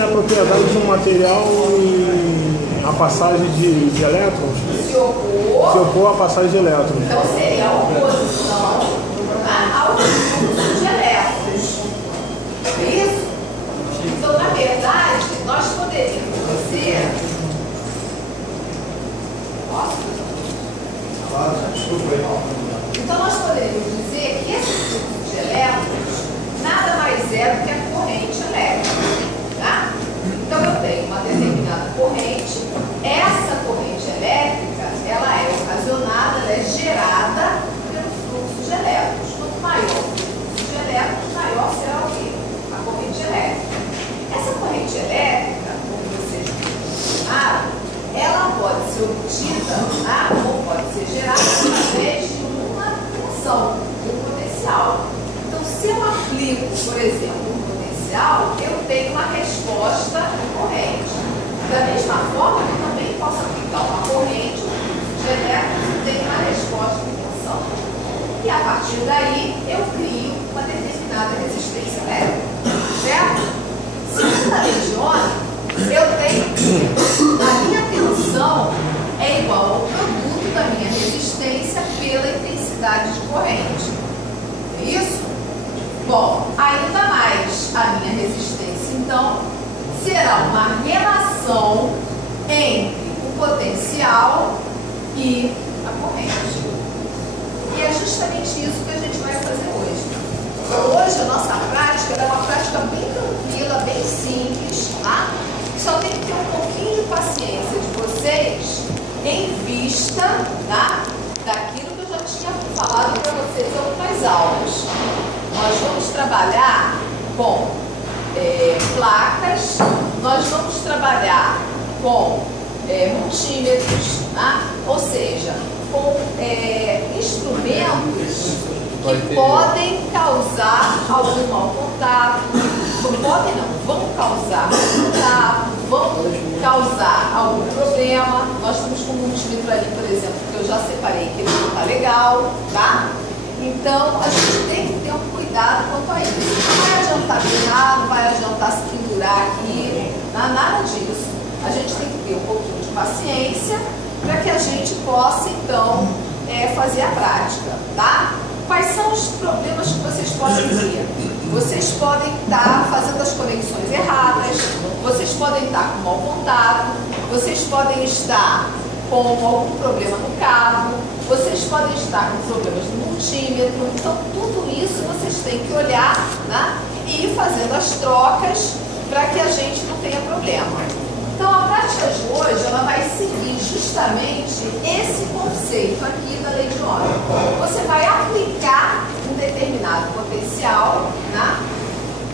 é a propriedade de um material e a passagem de elétrons? Se opor à passagem de elétrons. Então seria a oposição ao fluxo de elétrons. É isso? Então, na verdade, nós poderíamos dizer... Então, nós poderíamos dizer que esse fluxo de elétrons nada mais é do que a corrente elétrica. Tá? Então, eu tenho uma determinada corrente. Essa corrente elétrica, ela é ocasionada, ela é gerada pelo fluxo de elétrons. Quanto maior o fluxo de elétrons, maior será o quê? A corrente elétrica. Essa corrente elétrica, como vocês mencionaram, ela pode ser obtida, tá? Ou pode ser gerada através de uma tensão, de um potencial. Então, se eu aplico, por exemplo, um potencial, eu tenho uma resposta corrente. Da mesma forma, eu também posso aplicar uma corrente, um fluxo de elétrons, e tenho uma resposta de tensão. E a partir daí, eu crio uma determinada resistência elétrica. Certo? Segundo a lei de Ohm, eu tenho que a minha tensão é igual ao produto da minha resistência pela intensidade de corrente. É isso? Bom, ainda mais a minha resistência, então, será uma relação entre o potencial e a corrente. E é justamente isso que a gente vai fazer hoje. Hoje a nossa prática é uma prática bem tranquila, bem simples, tá? Só tem que ter um pouquinho de paciência de vocês em vista, tá, daquilo que eu já tinha falado para vocês em outras aulas. Nós vamos trabalhar com placas, nós vamos trabalhar com multímetros, tá? Ou seja, com instrumentos que podem causar algum mau contato, vão causar contato, vão causar algum problema. Nós estamos com um multímetro ali, por exemplo, que eu já separei, que ele não está legal, tá? Então, a gente tem que ter um cuidado quanto a isso. Não vai adiantar treinar, não vai adiantar se pendurar aqui, nada disso. A gente tem que ter um pouquinho de paciência para que a gente possa, então, fazer a prática, tá? Quais são os problemas que vocês podem ter? Vocês podem estar fazendo as conexões erradas, vocês podem estar com mau contato, vocês podem estar com algum problema no cabo, vocês podem estar com problemas no multímetro. Então, tudo isso vocês têm que olhar, né, e ir fazendo as trocas para que a gente não tenha problema. Então, a prática de hoje, ela vai seguir justamente esse conceito aqui da lei de Ohm. Você vai aplicar um determinado potencial, né,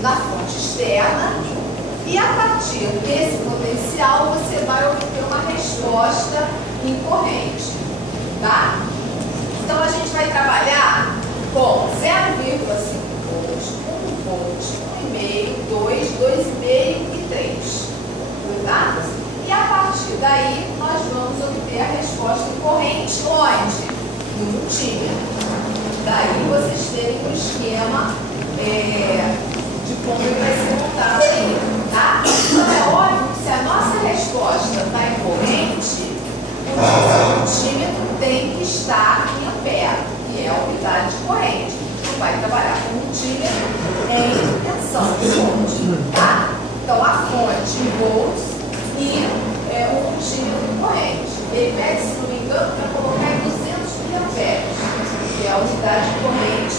na fonte externa, e a partir desse potencial você vai obter uma resposta em corrente, tá? Então, a gente vai trabalhar com 0,5 volts, 1 volt, 1,5, 2, 2,5 e 3. Tá? E a partir daí nós vamos obter a resposta em corrente onde? No multímetro. Daí vocês terem um esquema de como ele vai ser montado aí. Tá? Então é óbvio que se a nossa resposta está em corrente, o nosso multímetro tem que estar em ampere, que é a unidade de corrente. Então vai trabalhar com o multímetro em tensão de fonte. Tá? Então, a fonte em volts e um multímetro de corrente. Ele pede, se não me engano, para colocar em 200 mA, que é a unidade de corrente